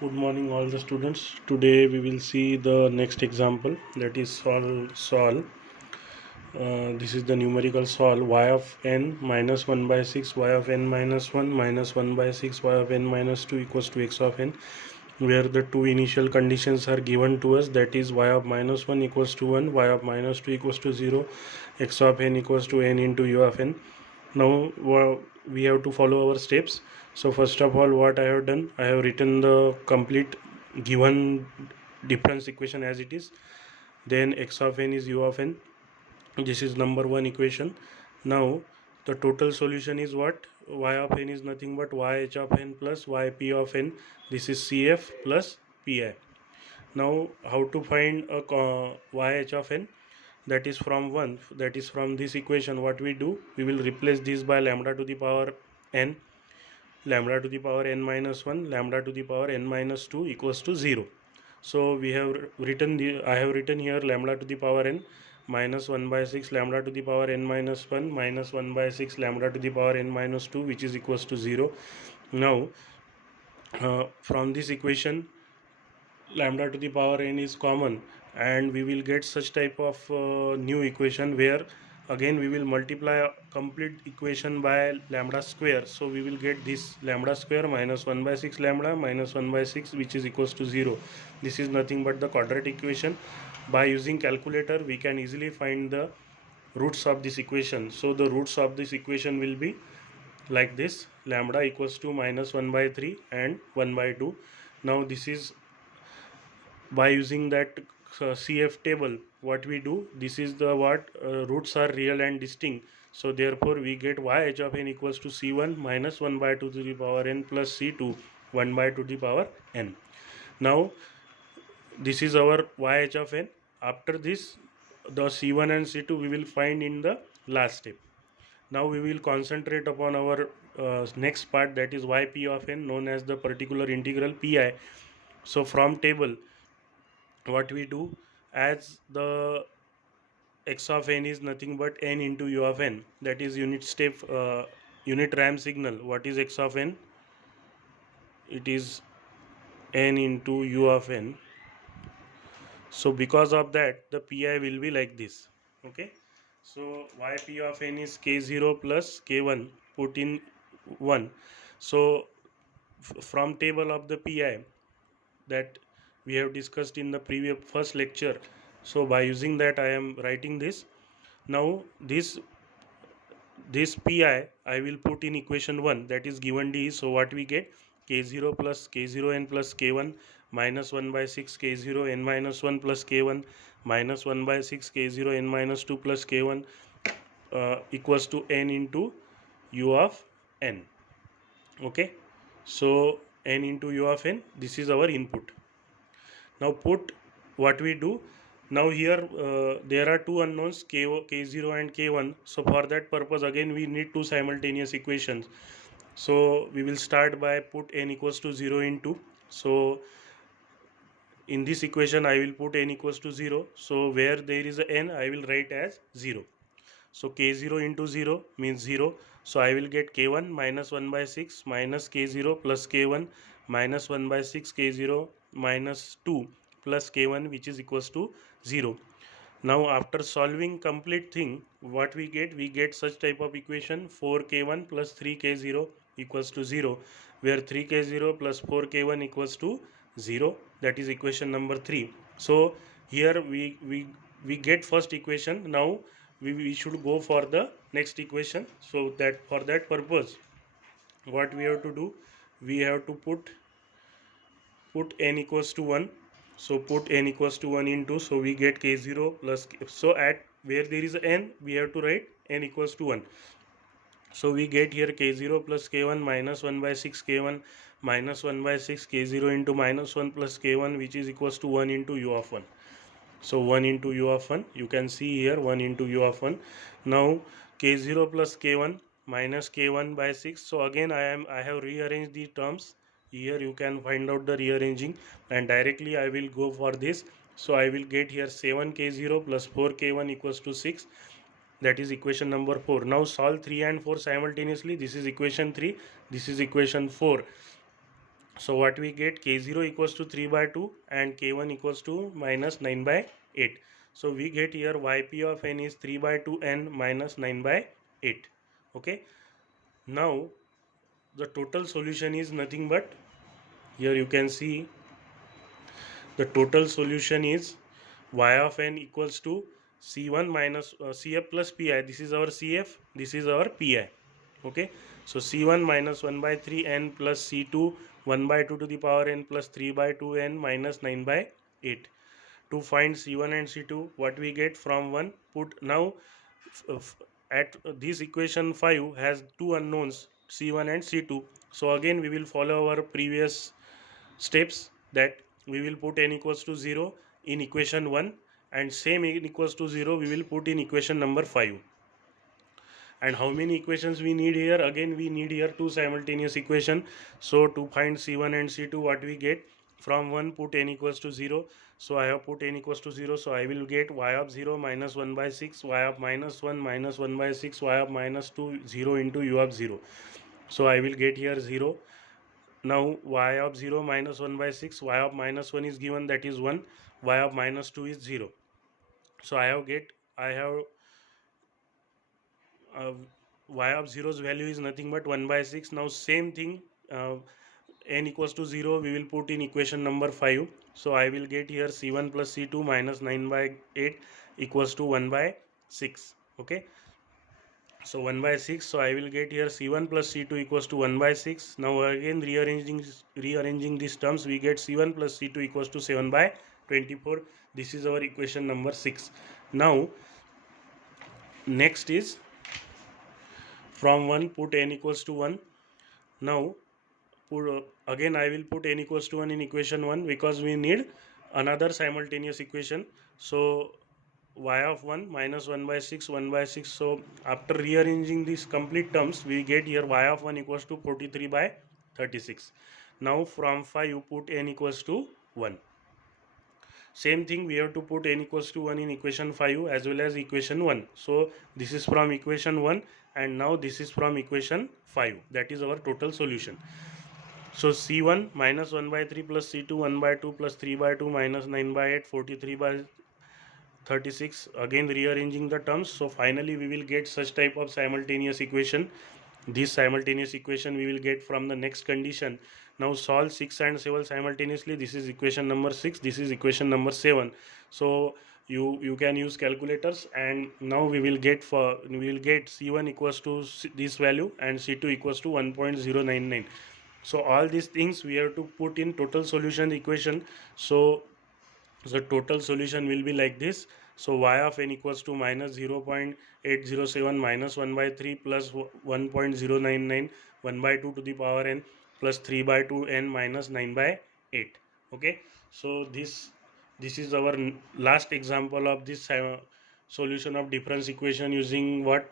Good morning, all the students. Today we will see the next example, that is solve. This is the numerical solve y of n minus 1 by 6 y of n minus 1 minus 1 by 6 y of n minus 2 equals to x of n, where the two initial conditions are given to us, that is y of minus 1 equals to 1, y of minus 2 equals to 0, x of n equals to n into u of n. Now we have to follow our steps. So first of all, what I have done, I have written the complete given difference equation as it is. Then x of n is u of n. This is number one equation. Now the total solution is what? Y of n is nothing but y h of n plus y p of n. This is cf plus pi. Now how to find a y h of n? That is from 1, that is from this equation. What we do, we will replace this by lambda to the power n, lambda to the power n minus 1, lambda to the power n minus 2 equals to 0. So we have written I have written here lambda to the power n minus 1 by 6 lambda to the power n minus 1 minus 1 by 6 lambda to the power n minus 2, which is equals to 0. Now from this equation, lambda to the power n is common, and we will get such type of new equation where again we will multiply a complete equation by lambda square. So we will get this lambda square minus 1 by 6 lambda minus 1 by 6, which is equals to 0. This is nothing but the quadratic equation. By using calculator, we can easily find the roots of this equation. So the roots of this equation will be like this: lambda equals to minus 1 by 3 and 1 by 2. Now this is by using that CF table. What we do, this is the roots are real and distinct, so therefore we get y h of n equals to c1 minus 1 by 2 to the power n plus c2 1 by 2 to the power n. Now this is our y h of n. After this, the c1 and c2 we will find in the last step. Now we will concentrate upon our next part, that is yp of n, known as the particular integral pi. So from table, what we do, as the x of n is nothing but n into u of n, that is unit step unit ramp signal. What is x of n? It is n into u of n. So because of that, the pi will be like this. Okay, so yp of n is k0 plus k1, put in 1. So from table of the pi that we have discussed in the previous first lecture, so by using that I am writing this. Now this pi I will put in equation 1, that is given d. So what we get, k0 plus k0n plus k1 minus 1 by 6 k0 n minus 1 plus k1 minus 1 by 6 k0 n minus 2 plus k1 equals to n into u of n. Okay, so n into u of n, this is our input. Now put what we do. Now here there are two unknowns, k0 and k1. So for that purpose, again we need two simultaneous equations. So we will start by put n equals to 0 into. So in this equation I will put n equals to 0. So where there is a n, I will write as 0. So k0 into 0 means 0. So I will get k1 minus 1 by 6 minus k0 plus k1 minus 1 by 6 k0 minus 2 plus k1, which is equals to 0. Now after solving complete thing, what we get such type of equation: 4k1 plus 3k0 equals to 0, where 3k0 plus 4k1 equals to 0. That is equation number 3. So here we get first equation. Now we should go for the next equation. So that for that purpose, what we have to do, we have to put n equals to 1. So put n equals to 1 into, so we get k0 plus so at where there is n, we have to write n equals to 1. So we get here k0 plus k1 minus 1 by 6 k1 minus 1 by 6 k0 into minus 1 plus k1, which is equals to 1 into u of 1. So 1 into u of 1, you can see here 1 into u of 1. Now k0 plus k1 minus k1 by 6. So again I have rearranged the terms. Here you can find out the rearranging, and directly I will go for this. So I will get here 7k0 plus 4k1 equals to 6. That is equation number 4. Now solve 3 and 4 simultaneously. This is equation 3, this is equation 4. So what we get, k0 equals to 3 by 2 and k1 equals to minus 9 by 8. So we get here yp of n is 3 by 2 n minus 9 by 8. Okay, now the total solution is nothing but, here you can see the total solution is y of n equals to c1 minus cf plus pi. This is our cf, this is our pi. Okay, so c1 minus 1 by 3 n plus c2 1 by 2 to the power n plus 3 by 2 n minus 9 by 8. To find c1 and c2, what we get from 1, put now at this equation 5 has two unknowns c1 and c2. So again we will follow our previous steps, that we will put n equals to 0 in equation 1 and same n equals to 0 we will put in equation number 5. And how many equations we need here? Again we need here two simultaneous equation. So to find c1 and c2, what we get from 1, put n equals to 0. So I have put n equals to 0, so I will get y of 0 minus 1 by 6, y of minus 1 minus 1 by 6, y of minus 2 0 into u of 0. So I will get here 0. Now y of 0 minus 1 by 6, y of minus 1 is given, that is 1, y of minus 2 is 0. So I have y of 0's value is nothing but 1 by 6. Now same thing, n equals to 0 we will put in equation number 5. So I will get here c1 plus c2 minus 9 by 8 equals to 1 by 6. Okay, so 1 by 6, so I will get here c1 plus c2 equals to 1 by 6. Now again rearranging these terms, we get c1 plus c2 equals to 7 by 24. This is our equation number 6. Now next is from 1, put n equals to 1. Now again I will put n equals to 1 in equation 1 because we need another simultaneous equation. So y of 1 minus 1 by 6, 1 by 6. So after rearranging these complete terms, we get here y of 1 equals to 43 by 36. Now from 5 put n equals to 1. Same thing, we have to put n equals to 1 in equation 5 as well as equation 1. So this is from equation 1 and now this is from equation 5. That is our total solution. So c1 minus 1 by 3 plus c2 1 by 2 plus 3 by 2 minus 9 by 8, 43 by 36. Again rearranging the terms, so finally we will get such type of simultaneous equation. This simultaneous equation we will get from the next condition. Now solve 6 and 7 simultaneously. This is equation number 6, this is equation number 7. So you can use calculators, and now we will get c1 equals to this value and c2 equals to 1.099. so all these things we have to put in total solution equation. So the total solution will be like this. So y of n equals to minus 0.807 minus 1 by 3 plus 1.099 1 by 2 to the power n plus 3 by 2 n minus 9 by 8. Okay, so this is our last example of this solution of difference equation using what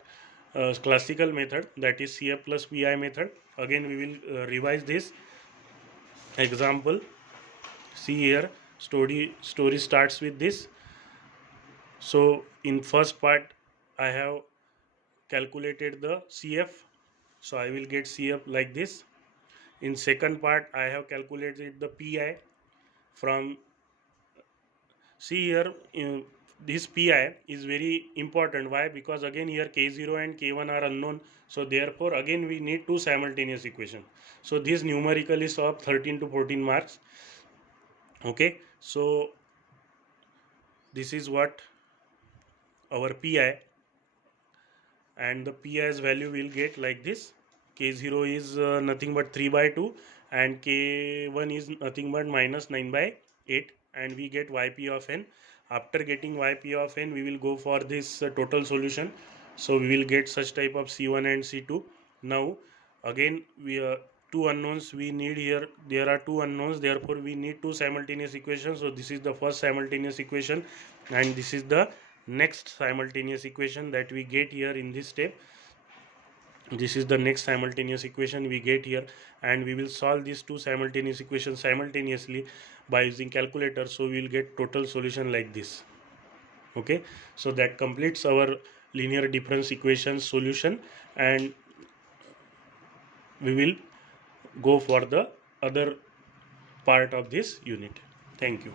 classical method, that is CF plus PI method. Again we will revise this example. See here, story starts with this. So in first part I have calculated the CF, so I will get CF like this. In second part I have calculated the PI from, see here, this PI is very important. Why? Because again here K0 and K1 are unknown, so therefore again we need two simultaneous equations. So this numerical is of 13 to 14 marks. Okay, so this is what our PI, and the PI's value will get like this. K0 is nothing but 3 by 2 and K1 is nothing but minus 9 by 8, and we get YP of n. After getting YP of n, we will go for this total solution. So we will get such type of C1 and C2. Now again we two unknowns we need here. There are two unknowns, therefore we need two simultaneous equations. So this is the first simultaneous equation and this is the next simultaneous equation that we get here in this step. This is the next simultaneous equation we get here, and we will solve these two simultaneous equations simultaneously by using calculator. So we will get total solution like this. Okay, so that completes our linear difference equation solution, and we will go for the other part of this unit. Thank you.